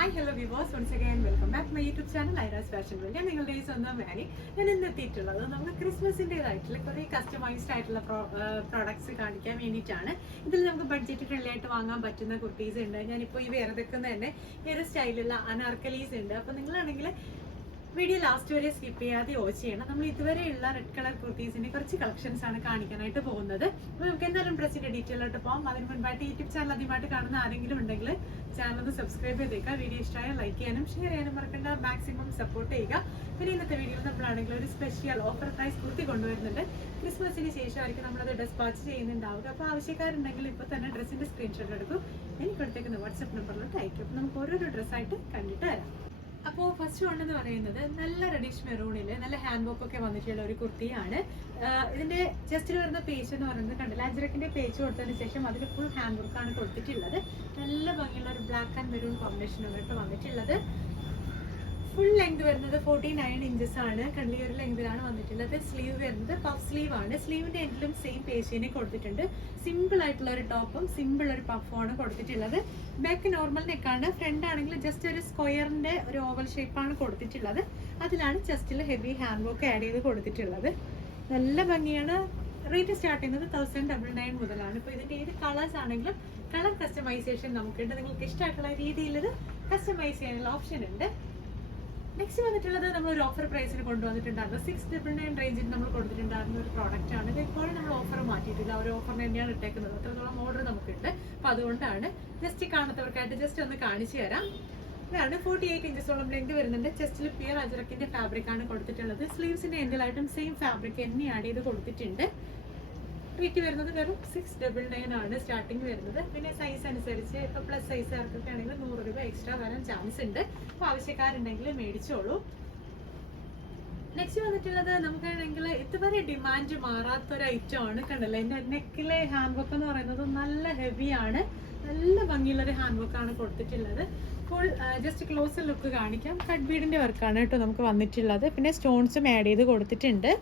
Hi hello viewers, once again welcome back my YouTube channel Aira's fashion world. ഞാൻ നിങ്ങളുടെ ഈ സ്വന്തം മാനി. ഞാൻ ഇന്ന് എത്തിയിട്ടുള്ളത് നമുക്ക് ക്രിസ്മസിൻ്റെതായിട്ടുള്ള കുറേ കസ്റ്റമൈസ്ഡ് ആയിട്ടുള്ള പ്രോഡക്ട്സ് കാണിക്കാൻ വേണ്ടിയിട്ടാണ്. ഇതിൽ നമുക്ക് ബഡ്ജറ്റ് ഫ്രണ്ട്ലി ആയിട്ട് വാങ്ങാൻ പറ്റുന്ന കുർത്തീസ് ഉണ്ട്. ഞാനിപ്പോൾ ഈ വേറെ വെക്കുന്ന തന്നെ ഈ ഒരു സ്റ്റൈലുള്ള അനാർക്കലീസ് ഉണ്ട്. അപ്പോൾ നിങ്ങളാണെങ്കിൽ വീഡിയോ ലാസ്റ്റ് വരെ സ്കിപ്പ് ചെയ്യാതെ വാച്ച് ചെയ്യണം. നമ്മൾ ഇതുവരെയുള്ള റെഡ് കളർ കുർത്തീസിന്റെ കുറച്ച് കളക്ഷൻസ് ആണ് കാണിക്കാനായിട്ട് പോകുന്നത്. അപ്പോൾ നമുക്ക് എന്തായാലും ഡ്രസ്സിന്റെ ഡീറ്റെയിൽ ആയിട്ട് പോകാം. അതിന് മുൻപായിട്ട് യൂട്യൂബ് ചാനൽ ആദ്യമായിട്ട് കാണുന്ന ആരെങ്കിലും ഉണ്ടെങ്കിൽ ചാനൽ ഒന്ന് സബ്സ്ക്രൈബ് ചെയ്തേക്കുക. വീഡിയോ ഇഷ്ടമായ ലൈക്ക് ചെയ്യാനും ഷെയർ ചെയ്യാനും മറക്കണ്ട. മാക്സിമം സപ്പോർട്ട് ചെയ്യുക. പിന്നെ ഇന്നത്തെ വീഡിയോയിൽ നമ്മളാണെങ്കിൽ ഒരു സ്പെഷ്യൽ ഓഫർ പ്രൈസ് കുർത്തി കൊണ്ടുവരുന്നുണ്ട്. ക്രിസ്മസിന് ശേഷമായിരിക്കും നമ്മളത് ഡെസ്പാച്ച് ചെയ്യുന്നുണ്ടാവുക. അപ്പോൾ ആവശ്യക്കാരുണ്ടെങ്കിൽ ഇപ്പോൾ തന്നെ ഡ്രസ്സിന്റെ സ്ക്രീൻഷോട്ട് എടുക്കും. എനിക്ക് കൊടുത്തേക്കുന്ന വാട്സ്ആപ്പ് നമ്പറിലോട്ട് അയക്കും. നമുക്ക് ഓരോരോ ഡ്രസ്സായിട്ട് കണ്ടിട്ട് വരാം. അപ്പോൾ ഫസ്റ്റ് വൺ എന്ന് പറയുന്നത് നല്ല റെഡിഷ് മെറൂണിൽ നല്ല ഹാൻഡ് വർക്ക് ഒക്കെ വന്നിട്ടുള്ള ഒരു കുർത്തിയാണ്. ഇതിന്റെ ജസ്റ്റിൽ വരുന്ന പേജ് എന്ന് പറയുന്നത് കണ്ടില്ല, അജ്രക്കിന്റെ പേജ് കൊടുത്തതിന് ശേഷം അതിൽ ഫുൾ ഹാൻഡ് വർക്കാണ് കൊടുത്തിട്ടുള്ളത്. നല്ല ഭംഗിയുള്ള ഒരു ബ്ലാക്ക് ആൻഡ് മെറൂൺ കോമ്പിനേഷനായിട്ട് വന്നിട്ടുള്ളത്. ഫുൾ ലെങ്ത് വരുന്നത് 49 ഇഞ്ചസ് ആണ്. കണ്ടിയൊരു ലെങ്തിലാണ് വന്നിട്ടുള്ളത്. സ്ലീവ് വരുന്നത് പഫ് സ്ലീവ് ആണ്. സ്ലീവിന്റെ എൻഡിലും സെയിം പേജിനെ കൊടുത്തിട്ടുണ്ട്. സിമ്പിൾ ആയിട്ടുള്ള ഒരു ടോപ്പും സിമ്പിൾ ഒരു പഫുമാണ് കൊടുത്തിട്ടുള്ളത്. ബാക്ക് നോർമൽ നെക്കാണ്. ഫ്രണ്ട് ആണെങ്കിൽ ജസ്റ്റ് ഒരു സ്ക്വയറിന്റെ ഒരു ഓവൽ ഷേപ്പാണ് കൊടുത്തിട്ടുള്ളത്. അതിലാണ് ജസ്റ്റിൽ ഹെവി ഹാൻഡ് വർക്ക് ആഡ് ചെയ്ത് കൊടുത്തിട്ടുള്ളത്. നല്ല ഭംഗിയാണ്. റേറ്റ് സ്റ്റാർട്ട് ചെയ്യുന്നത് 1099 മുതലാണ്. ഇപ്പോൾ ഇതിന്റെ ഏത് കളേഴ്സ് ആണെങ്കിലും കളർ കസ്റ്റമൈസേഷൻ നമുക്കുണ്ട്. നിങ്ങൾക്ക് ഇഷ്ടമായിട്ടുള്ള രീതിയിൽ ഇത് കസ്റ്റമൈസ് ചെയ്യാനുള്ള ഓപ്ഷൻ ഉണ്ട്. നെക്സ്റ്റ് വന്നിട്ടുള്ളത് നമ്മൾ ഒരു ഓഫർ പ്രൈസിന് കൊണ്ടുവന്നിട്ടുണ്ടായിരുന്നു. 699 റേഞ്ചിൽ നമ്മൾ കൊടുത്തിട്ടുണ്ടായിരുന്ന ഒരു പ്രോഡക്റ്റ് ആണ്. ഇത് ഇപ്പോഴും നമ്മൾ ഓഫർ മാറ്റിയിട്ടില്ല. ഒരു ഓഫറിന് തന്നെയാണ് ഇട്ടേക്കുന്നത്. അത്രത്തോളം ഓർഡർ നമുക്കുണ്ട്. അപ്പോൾ അതുകൊണ്ടാണ് ജസ്റ്റ് കാണാത്തവർക്കായിട്ട് ജസ്റ്റ് ഒന്ന് കാണിച്ചു തരാം. ഇതാണ് 48 ഇഞ്ചസോളം ലെങ്ത് വരുന്നുണ്ട്. ചെസ്റ്റിൽ പ്യുർ അജറക്കിന്റെ ഫാബ്രിക് ആണ് കൊടുത്തിട്ടുള്ളത്. സ്ലീവ്സിന്റെ എൻഡിലായിട്ടും സെയിം ഫാബ്രിക് തന്നെ ആഡ് ചെയ്ത് കൊടുത്തിട്ടുണ്ട്. റേറ്റ് വരുന്നത് വെറും 699 ആണ് സ്റ്റാർട്ടിങ് വരുന്നത്. പിന്നെ സൈസ് അനുസരിച്ച് ഇപ്പോൾ പ്ലസ് സൈസ് ആർക്കൊക്കെ ആണെങ്കിൽ 100 രൂപ എക്സ്ട്രാ വരാൻ ചാൻസ് ഉണ്ട്. അപ്പോൾ ആവശ്യക്കാരുണ്ടെങ്കിൽ മേടിച്ചോളൂ. നെക്സ്റ്റ് വന്നിട്ടുള്ളത് നമുക്കാണെങ്കിൽ ഇതുവരെ ഡിമാൻഡ് മാറാത്തൊരു ഐറ്റം ആണ്. കണ്ടല്ലോ, എൻ്റെ നെക്കിലെ ഹാൻഡ് വർക്ക് എന്ന് പറയുന്നത് നല്ല ഹെവിയാണ്. നല്ല ഭംഗിയുള്ളൊരു ഹാൻഡ് വർക്കാണ് കൊടുത്തിട്ടുള്ളത്. ഫുൾ ജസ്റ്റ് ക്ലോസ് ലുക്ക് കാണിക്കാം. കട്ട് ബീഡിൻ്റെ വർക്കാണ് കേട്ടോ നമുക്ക് വന്നിട്ടുള്ളത്. പിന്നെ സ്റ്റോൺസും ആഡ് ചെയ്ത് കൊടുത്തിട്ടുണ്ട്.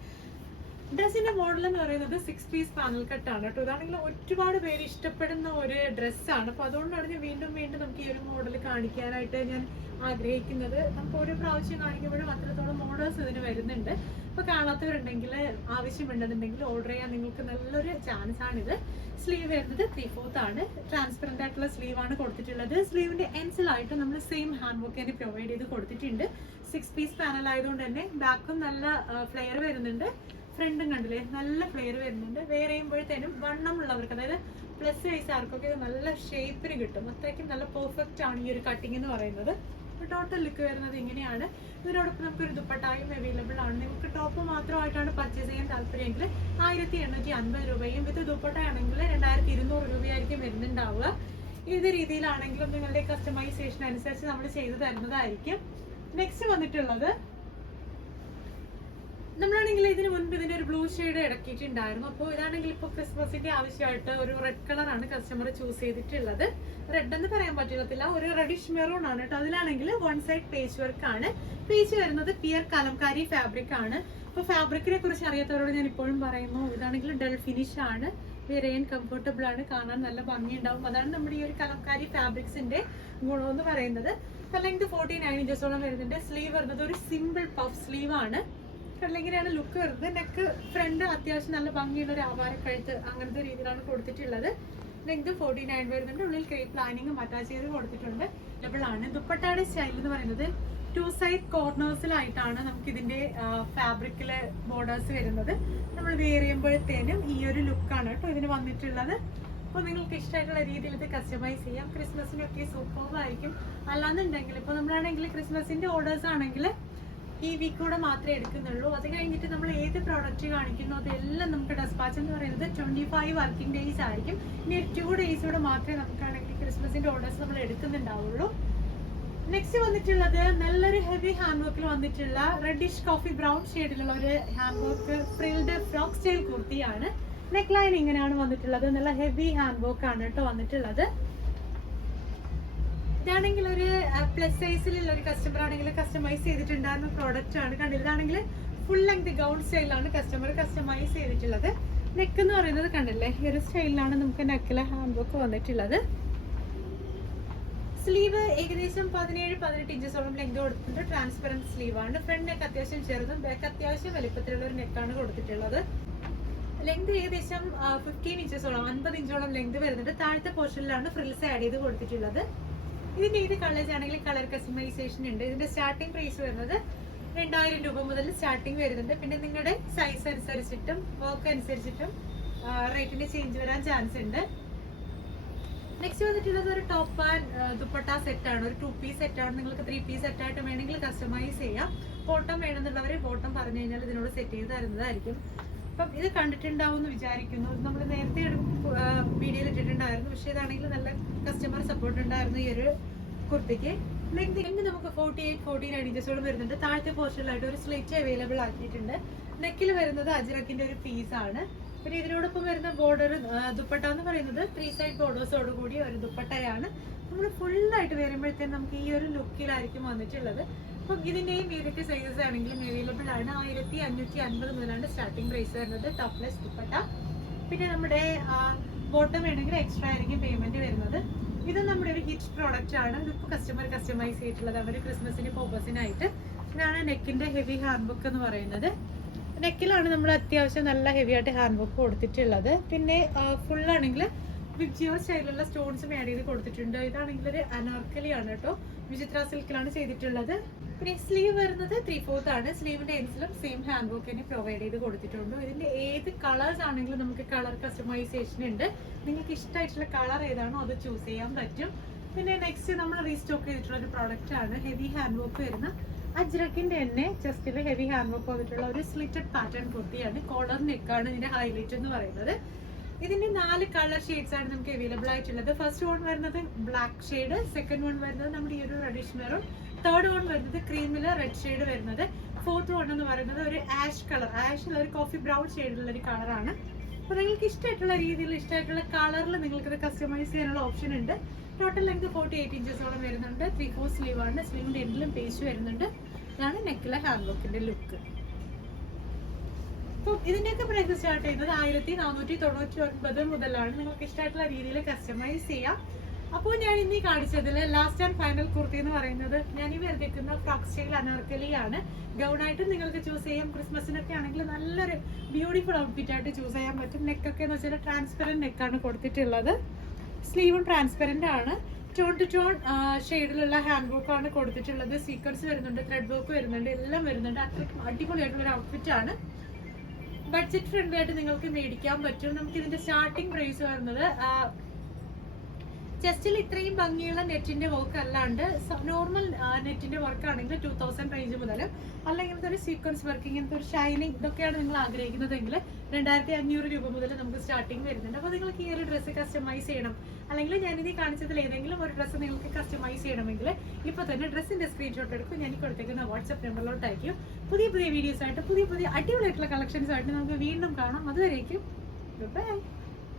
ഡ്രസ്സിന്റെ മോഡൽ എന്ന് പറയുന്നത് 6 പീസ് പാനൽ കട്ടാണ് കേട്ടോ. ഇതാണെങ്കിൽ ഒരുപാട് പേര് ഇഷ്ടപ്പെടുന്ന ഒരു ഡ്രസ്സാണ്. അപ്പോൾ അതുകൊണ്ടാണ് ഞാൻ വീണ്ടും വീണ്ടും നമുക്ക് ഈ ഒരു മോഡൽ കാണിക്കാനായിട്ട് ഞാൻ ആഗ്രഹിക്കുന്നത്. നമുക്ക് ഓരോ പ്രാവശ്യം കാണിക്കുമ്പോഴും അത്രത്തോളം മോഡൽസ് ഇതിന് വരുന്നുണ്ട്. അപ്പോൾ കാണാത്തവരുണ്ടെങ്കിൽ ആവശ്യമുണ്ടെന്നുണ്ടെങ്കിൽ ഓർഡർ ചെയ്യാൻ നിങ്ങൾക്ക് നല്ലൊരു ചാൻസ് ആണിത്. സ്ലീവ് വരുന്നത് 3/4 ആണ്. ട്രാൻസ്പെറന്റ് ആയിട്ടുള്ള സ്ലീവ് ആണ് കൊടുത്തിട്ടുള്ളത്. സ്ലീവിന്റെ എൻസിലായിട്ട് നമ്മൾ സെയിം ഹാൻഡ് വർക്ക് തന്നെ പ്രൊവൈഡ് ചെയ്ത് കൊടുത്തിട്ടുണ്ട്. 6 പീസ് പാനൽ ആയതുകൊണ്ട് തന്നെ ബാക്കും നല്ല ഫ്ലെയർ വരുന്നുണ്ട്. ഫ്രണ്ടും കണ്ടില്ലേ, നല്ല ഫ്ലെയർ വരുന്നുണ്ട്. വേറെ ചെയ്യുമ്പോഴത്തേനും വണ്ണം ഉള്ളവർക്ക്, അതായത് പ്ലസ് സൈസ് ആർക്കൊക്കെ ഇത് നല്ല ഷേപ്പിന് കിട്ടും. അത്രയ്ക്കും നല്ല പെർഫെക്റ്റ് ആണ് ഈ ഒരു കട്ടിങ് എന്ന് പറയുന്നത്. ടോട്ടൽ ലുക്ക് വരുന്നത് ഇങ്ങനെയാണ്. ഇതിനോടൊപ്പം നമുക്കൊരു ദുപ്പട്ടായും അവൈലബിൾ ആണ്. നിങ്ങൾക്ക് ടോപ്പ് മാത്രമായിട്ടാണ് പർച്ചേസ് ചെയ്യാൻ താല്പര്യമെങ്കിൽ 1850 രൂപയും വിത്ത് ദുപ്പട്ടയാണെങ്കിൽ 2200 രൂപയായിരിക്കും വരുന്നുണ്ടാവുക. ഏത് രീതിയിലാണെങ്കിലും നിങ്ങളുടെ കസ്റ്റമൈസേഷൻ അനുസരിച്ച് നമ്മൾ ചെയ്തു തരുന്നതായിരിക്കും. നെക്സ്റ്റ് വന്നിട്ടുള്ളത് നമ്മളാണെങ്കിൽ ഇതിന് മുൻപ് ഇതിന്റെ ഒരു ബ്ലൂ ഷെയ്ഡ് ഇറക്കിയിട്ടുണ്ടായിരുന്നു. അപ്പോൾ ഇതാണെങ്കിൽ ഇപ്പോൾ ക്രിസ്മസിന്റെ ആവശ്യമായിട്ട് ഒരു റെഡ് കളറാണ് കസ്റ്റമർ ചൂസ് ചെയ്തിട്ടുള്ളത്. റെഡ് എന്ന് പറയാൻ പറ്റില്ല, ഒരു റെഡിഷ് മെറൂൺ ആണ് കേട്ടോ. അതിലാണെങ്കിൽ വൺ സൈഡ് പേജ് വർക്ക് ആണ്. പേജ് വരുന്നത് പിയർ കലംകാരി ഫാബ്രിക് ആണ്. അപ്പോൾ ഫാബ്രിക്കിനെ കുറിച്ച് അറിയാത്തവരോട് ഞാൻ ഇപ്പോഴും പറയുന്നു, ഇതാണെങ്കിൽ ഡൾ ഫിനിഷ് ആണ്. വെരി കംഫർട്ടബിൾ ആണ്, കാണാൻ നല്ല ഭംഗിയുണ്ടാവും. അതാണ് നമ്മുടെ ഈ ഒരു കലംകാരി ഫാബ്രിക്സിന്റെ ഗുണം എന്ന് പറയുന്നത്. ലെങ്ത് 49 ഇഞ്ചസോളം വരുന്നുണ്ട്. സ്ലീവ് വരുന്നത് ഒരു സിമ്പിൾ പഫ് സ്ലീവ് ആണ്. ഇങ്ങനെയാണ് ലുക്ക് വരുന്നത്. നെക്ക് ഫ്രണ്ട് അത്യാവശ്യം നല്ല ഭംഗിയുള്ള ഒരു ആവാരക്കഴുത്ത് അങ്ങനത്തെ രീതിയിലാണ് കൊടുത്തിട്ടുള്ളത്. ലെങ്ത് 49 വരുന്നുണ്ട്. ഉള്ളിൽ ക്രേപ്പ് ലൈനിങ്ങും അറ്റാച്ച് ചെയ്ത് കൊടുത്തിട്ടുണ്ട്. ഡബിൾ ആണ്. ദുപ്പട്ടയുടെ സ്റ്റൈൽ എന്ന് പറയുന്നത് 2 സൈഡ് കോർണേഴ്സിലായിട്ടാണ് നമുക്ക് ഇതിന്റെ ഫാബ്രിക്കിലെ ബോർഡേഴ്സ് വരുന്നത്. നമ്മൾ വെയർ ചെയ്യുമ്പോഴത്തേനും ഈ ഒരു ലുക്കാണ് കേട്ടോ ഇതിന് വന്നിട്ടുള്ളത്. അപ്പോൾ നിങ്ങൾക്ക് ഇഷ്ടമായിട്ടുള്ള രീതിയിൽ ഇത് കസ്റ്റമൈസ് ചെയ്യാം. ക്രിസ്മസിനൊക്കെ സൂപ്പറായിരിക്കും. അല്ലാന്നുണ്ടെങ്കിൽ ഇപ്പോൾ നമ്മളാണെങ്കിൽ ക്രിസ്മസിന്റെ ഓർഡേഴ്സ് ആണെങ്കിൽ ഈ വീക്കൂടെ മാത്രമേ എടുക്കുന്നുള്ളൂ. അത് കഴിഞ്ഞിട്ട് നമ്മൾ ഏത് പ്രോഡക്റ്റ് കാണിക്കുന്നു അതെല്ലാം നമുക്ക് ഡെസ്പാച്ച് എന്ന് പറയുന്നത് 25 വർക്കിംഗ് ഡേയ്സ് ആയിരിക്കും. ഇനി ഒരു 2 ഡേയ്സ് കൂടെ മാത്രമേ നമുക്കാണെങ്കിൽ ക്രിസ്മസിന്റെ ഓർഡേഴ്സ് നമ്മൾ എടുക്കുന്നുണ്ടാവുള്ളൂ. നെക്സ്റ്റ് വന്നിട്ടുള്ളത് നല്ലൊരു ഹെവി ഹാൻഡ് വർക്കിൽ വന്നിട്ടുള്ള റെഡിഷ് കോഫി ബ്രൗൺ ഷെയ്ഡിലുള്ള ഒരു hand work frilled frock style കുർത്തിയാണ്. നെക്ക് ലൈൻ ഇങ്ങനെയാണ് വന്നിട്ടുള്ളത്. നല്ല ഹെവി ഹാൻഡ് വർക്ക് ആണ് കേട്ടോ വന്നിട്ടുള്ളത്. ഇതാണെങ്കിൽ ഒരു പ്ലസ് സൈസിലുള്ള ഒരു കസ്റ്റമർ ആണെങ്കിൽ കസ്റ്റമൈസ് ചെയ്തിട്ടുണ്ടായിരുന്ന പ്രോഡക്റ്റ് ആണ്. കണ്ടില്ല, ഇതാണെങ്കിൽ ഫുൾ ലെങ്ത് ഗൗൺ സ്റ്റൈലാണ് കസ്റ്റമർ കസ്റ്റമൈസ് ചെയ്തിട്ടുള്ളത്. നെക്ക് എന്ന് പറയുന്നത് കണ്ടില്ലേ, ഈ ഒരു സ്റ്റൈലിലാണ് നമുക്ക് നെക്കിലെ ഹാൻഡ് വർക്ക് വന്നിട്ടുള്ളത്. സ്ലീവ് ഏകദേശം 17-18 ഇഞ്ചസോളം ലെങ്ത് കൊടുത്തിട്ടുണ്ട്. ട്രാൻസ്പെറന്റ് സ്ലീവ് ആണ്. ഫ്രണ്ട് നെക്ക് അത്യാവശ്യം ചെറുതും ബാക്ക് അത്യാവശ്യം വലിപ്പത്തിലുള്ള ഒരു നെക്കാണ് കൊടുത്തിട്ടുള്ളത്. ലെങ്ത് ഏകദേശം 15 ഇഞ്ചസോളം 50 ഇഞ്ചോളം ലെങ്ത് വരുന്നുണ്ട്. താഴത്തെ പോർഷനിലാണ് ഫ്രിൽസ് ആഡ് ചെയ്ത് കൊടുത്തിട്ടുള്ളത്. ഇതിന്റെ ഏത് കളേഴ്സ് ആണെങ്കിലും കളർ കസ്റ്റമൈസേഷൻ ഉണ്ട്. ഇതിന്റെ സ്റ്റാർട്ടിംഗ് പ്രൈസ് വരുന്നത് 2000 രൂപ മുതൽ സ്റ്റാർട്ടിംഗ് വരുന്നുണ്ട്. പിന്നെ നിങ്ങളുടെ സൈസ് അനുസരിച്ചിട്ടും വർക്ക് അനുസരിച്ചിട്ടും റേറ്റിന് ചേഞ്ച് വരാൻ ചാൻസ് ഉണ്ട്. നെക്സ്റ്റ് വന്നിട്ടുള്ളത് ഒരു ടോപ്പ് ആൻഡ് ദുപ്പട്ട സെറ്റ് ആണ്. ഒരു 2 പീസ് സെറ്റ് ആണ്. നിങ്ങൾക്ക് 3 പീസ് സെറ്റ് ആയിട്ട് വേണമെങ്കിൽ കസ്റ്റമൈസ് ചെയ്യാം. ബോട്ടം വേണമെന്നുള്ളവർ ബോട്ടം പറഞ്ഞു കഴിഞ്ഞാൽ ഇതിനോട് സെറ്റ് ചെയ്ത് തരുന്നതായിരിക്കും. അപ്പം ഇത് കണ്ടിട്ടുണ്ടാവും എന്ന് വിചാരിക്കുന്നു. നമ്മൾ നേരത്തെ വീഡിയോയിൽ ഇട്ടിട്ടുണ്ടായിരുന്നു. പക്ഷേ ഇതാണെങ്കിൽ നല്ല കസ്റ്റമർ സപ്പോർട്ട് ഉണ്ടായിരുന്നു ഈ ഒരു കുർത്തിക്ക്. ലെങ്ത് നമുക്ക് 48-49 ഇഞ്ചസോളം വരുന്നുണ്ട്. താഴത്തെ പോർഷനിലായിട്ട് ഒരു സ്ലിറ്റ് അവൈലബിൾ ആക്കിയിട്ടുണ്ട്. നെക്കിൽ വരുന്നത് അജ്രക്കിന്റെ ഒരു പീസ് ആണ്. പിന്നെ ഇതിനോടൊപ്പം വരുന്ന ബോർഡർ ദുപ്പട്ട എന്ന് പറയുന്നത് 3 സൈഡ് ബോർഡേഴ്സോട് കൂടി ഒരു ദുപ്പട്ടയാണ്. നമ്മൾ ഫുള്ളായിട്ട് വരുമ്പോഴത്തേക്കും നമുക്ക് ഈ ഒരു ലുക്കിലായിരിക്കും വന്നിട്ടുള്ളത്. അപ്പം ഇതിന്റെയും ഏതൊക്കെ സൈസസ് ആണെങ്കിലും അവൈലബിൾ ആണ്. 1550 മുതലാണ് സ്റ്റാർട്ടിംഗ് പ്രൈസ് വരുന്നത്. ടോപ്ലെസ് ദുപ്പട്ട. പിന്നെ നമ്മുടെ ബോട്ടം വേണമെങ്കിൽ എക്സ്ട്രാ ആയിരിക്കും പേയ്മെന്റ് വരുന്നത്. ഇത് നമ്മുടെ ഒരു ഹിറ്റ് പ്രോഡക്റ്റ് ആണ്. ഇതിപ്പോൾ കസ്റ്റമൈസ് ചെയ്തിട്ടുള്ളത് അവർ ക്രിസ്മസിന് പർപ്പസിനായിട്ട്. ഇതാണ് നെക്കിന്റെ ഹെവി ഹാൻഡ് ബുക്ക് എന്ന് പറയുന്നത്. നെക്കിലാണ് നമ്മൾ അത്യാവശ്യം നല്ല ഹെവി ആയിട്ട് ഹാൻഡ് ബുക്ക് കൊടുത്തിട്ടുള്ളത്. പിന്നെ ഫുൾ ആണെങ്കിൽ വിബ്ജിയോ സ്റ്റൈലുള്ള സ്റ്റോൺസും ആഡ് ചെയ്ത് കൊടുത്തിട്ടുണ്ട്. ഇതാണെങ്കിൽ ഒരു അനാർക്കലി ആണ് കേട്ടോ. വിചിത്ര സിൽക്കിലാണ് ചെയ്തിട്ടുള്ളത്. പിന്നെ സ്ലീവ് വരുന്നത് 3/4 ആണ്. സ്ലീവിന്റെ എൻസിലും സെയിം ഹാൻഡ് ബുക്ക് തന്നെ പ്രൊവൈഡ് ചെയ്ത് കൊടുത്തിട്ടുണ്ട്. ഇതിന്റെ ഏത് കളേഴ്സ് ആണെങ്കിലും നമുക്ക് കളർ കസ്റ്റമൈസേഷൻ ഉണ്ട്. നിങ്ങൾക്ക് ഇഷ്ടമായിട്ടുള്ള കളർ ഏതാണോ അത് ചൂസ് ചെയ്യാൻ പറ്റും. പിന്നെ നെക്സ്റ്റ് നമ്മൾ റീസ്റ്റോക്ക് ചെയ്തിട്ടുള്ള ഒരു പ്രോഡക്റ്റ് ആണ്. ഹെവി ഹാൻഡ് വർക്ക് വരുന്ന അജ്രക്കിന്റെ തന്നെ ചെസ്റ്റിൽ ഹെവി ഹാൻഡ് വർക്ക് വന്നിട്ടുള്ള ഒരു സ്ലിറ്റഡ് പാറ്റേൺ കുർത്തിയാണ്. കോളർ നെക്കാണ് ഇതിന്റെ ഹൈലൈറ്റ് എന്ന് പറയുന്നത്. ഇതിന്റെ 4 കളർ ഷെയ്ഡ്സ് ആണ് നമുക്ക് അവൈലബിൾ ആയിട്ടുള്ളത്. ഫസ്റ്റ് വൺ വരുന്നത് ബ്ലാക്ക് ഷെയ്ഡ്, സെക്കൻഡ് വൺ വരുന്നത് നമ്മുടെ ഈ ഒരു റെഡിഷ് മെറൂൺ, തേർഡ് വൺ വരുന്നത് ക്രീമില് റെഡ് ഷെയ്ഡ് വരുന്നത്, ഫോർത്ത് വൺ എന്ന് പറയുന്നത് ഒരു ആഷ് കളർ, ആഷിൽ ഒരു കോഫി ബ്രൗൺ ഷെയ്ഡിലുള്ള ഒരു കളറാണ്. അപ്പോൾ നിങ്ങൾക്ക് ഇഷ്ടമായിട്ടുള്ള രീതിയിൽ ഇഷ്ടമായിട്ടുള്ള കളറിൽ നിങ്ങൾക്ക് ഇത് കസ്റ്റമൈസ് ചെയ്യാനുള്ള ഓപ്ഷൻ ഉണ്ട്. ടോട്ടൽ ലെങ്ത് 48 ഇഞ്ചസോളം വരുന്നുണ്ട്. 3/4 സ്ലീവ് ആണ്. സ്ലീവിന്റെ എൻഡിലും പേസ്റ്റ് വരുന്നുണ്ട്. ഇതാണ് നെക്കിലെ ഹാൻഡ് വർക്കിന്റെ ലുക്ക്. അപ്പം ഇതിന്റെയൊക്കെ പ്രൈസ് സ്റ്റാർട്ട് ചെയ്യുന്നത് 1499 മുതലാണ്. നിങ്ങൾക്ക് ഇഷ്ടമായിട്ടുള്ള രീതിയിൽ കസ്റ്റമൈസ് ചെയ്യാം. അപ്പോൾ ഞാൻ ഇന്ന് കാണിച്ചതിൽ ലാസ്റ്റ് ആൻഡ് ഫൈനൽ കുർത്തി എന്ന് പറയുന്നത് ഞാൻ ഈ വെറുതെക്കുന്ന ഫ്രോക്ക് സ്റ്റൈൽ അനാർക്കലി ആണ്. ഗൗണായിട്ട് നിങ്ങൾക്ക് ചൂസ് ചെയ്യാം. ക്രിസ്മസിനൊക്കെ ആണെങ്കിൽ നല്ലൊരു ബ്യൂട്ടിഫുൾ ഔട്ട്ഫിറ്റ് ആയിട്ട് ചൂസ് ചെയ്യാൻ പറ്റും. നെക്കൊക്കെ എന്ന് വെച്ചാൽ ട്രാൻസ്പെറന്റ് നെക്കാണ് കൊടുത്തിട്ടുള്ളത്. സ്ലീവും ട്രാൻസ്പെറന്റ് ആണ്. ടോൺ ടു ടോൺ ഷെയ്ഡിലുള്ള ഹാൻഡ് വർക്ക് ആണ് കൊടുത്തിട്ടുള്ളത്. സീക്വൻസ് വരുന്നുണ്ട്, ത്രെഡ് വർക്ക് വരുന്നുണ്ട്, എല്ലാം വരുന്നുണ്ട്. അത്രയ്ക്കും അടിപൊളിയായിട്ടുള്ള ഒരു ഔട്ട്ഫിറ്റ് ആണ്. ബഡ്ജറ്റ് ഫ്രണ്ട്ലി ആയിട്ട് നിങ്ങൾക്ക് മേടിക്കാൻ പറ്റും. നമുക്ക് ഇതിന്റെ സ്റ്റാർട്ടിംഗ് പ്രൈസ് വരുന്നത് ചെസ്റ്റിൽ ഇത്രയും ഭംഗിയുള്ള നെറ്റിന്റെ വർക്ക് അല്ലാണ്ട് നോർമൽ നെറ്റിന്റെ വർക്ക് ആണെങ്കിൽ 2000 റേഞ്ച് മുതൽ, അല്ലെങ്കിൽ ഒരു സീക്വൻസ് വർക്ക്, ഇങ്ങനത്തെ ഒരു ഷൈനിങ് ഇതൊക്കെയാണ് നിങ്ങൾ ആഗ്രഹിക്കുന്നതെങ്കിൽ 2500 രൂപ മുതൽ നമുക്ക് സ്റ്റാർട്ടിങ് വരുന്നുണ്ട്. അപ്പോൾ നിങ്ങൾക്ക് ഈ ഒരു ഡ്രസ്സ് കസ്റ്റമൈസ് ചെയ്യണം, അല്ലെങ്കിൽ ഞാനിത് കാണിച്ചതിൽ ഏതെങ്കിലും ഒരു ഡ്രസ്സ് നിങ്ങൾക്ക് കസ്റ്റമൈസ് ചെയ്യണമെങ്കിൽ ഇപ്പോൾ തന്നെ ഡ്രസ്സിന്റെ സ്ക്രീൻഷോട്ട് എടുക്കും. ഞാൻ കൊടുത്തേക്കുന്ന വാട്സ്ആപ്പ് നമ്പറിലോട്ട് അയക്കും. പുതിയ വീഡിയോസ് ആയിട്ട് പുതിയ അടിപൊളിയായിട്ടുള്ള കളക്ഷൻസ് ആയിട്ട് നമുക്ക് വീണ്ടും കാണാം. അതുവരേക്കും ബൈ.